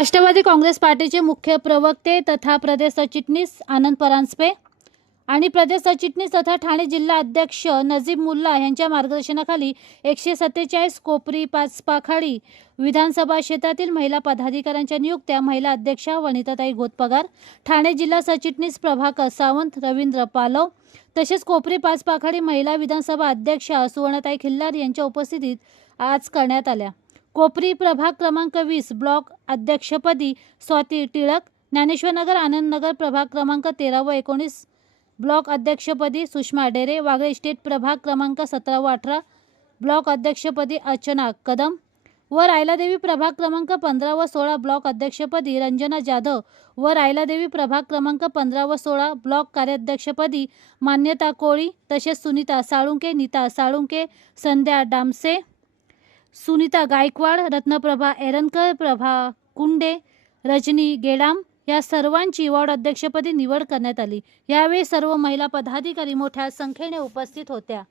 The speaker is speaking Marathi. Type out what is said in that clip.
राष्ट्रवादी काँग्रेस पार्टीचे मुख्य प्रवक्ते तथा प्रदेश सरचिटणीस आनंद परांजपे आणि प्रदेश सरचिटणीस तथा ठाणे जिल्हा अध्यक्ष नजीब मुल्ला यांच्या मार्गदर्शनाखाली एकशे सत्तेचाळीस कोपरी पाचपाखाडी विधानसभा क्षेत्रातील महिला पदाधिकाऱ्यांच्या नियुक्त्या महिला अध्यक्षा वनिताताई घोतपगार ठाणे जिल्हा सरचिटणीस प्रभाकर सावंत रवींद्र पालव तसेच कोपरी पाचपाखाडी महिला विधानसभा अध्यक्षा सुवर्णताई खिल्लार यांच्या उपस्थितीत आज करण्यात आल्या. कोपरी प्रभाग क्रमांक वीस ब्लॉक अध्यक्षपदी स्वाती टिळक ज्ञानेश्वरनगर आनंदनगर प्रभाग क्रमांक तेरा व एकोणीस ब्लॉक अध्यक्षपदी सुषमा डेरे वागळे स्टेट प्रभाग क्रमांक सतरा व अठरा ब्लॉक अध्यक्षपदी अर्चना कदम व रायलादेवी प्रभाग क्रमांक पंधरा व सोळा ब्लॉक अध्यक्षपदी रंजना जाधव व रायलादेवी प्रभाग क्रमांक पंधरा व सोळा ब्लॉक कार्याध्यक्षपदी मान्यता कोळी तसेच सुनीता साळुंके नीता साळुंके संध्या डामसे सुनीता गायकवाड रत्नप्रभा एरनकर प्रभा कुंडे रजनी गेडाम या सर्वांची वॉर्ड अध्यक्षपदी निवड करण्यात आली. यावेळी सर्व महिला पदाधिकारी मोठ्या संख्येने उपस्थित होत्या.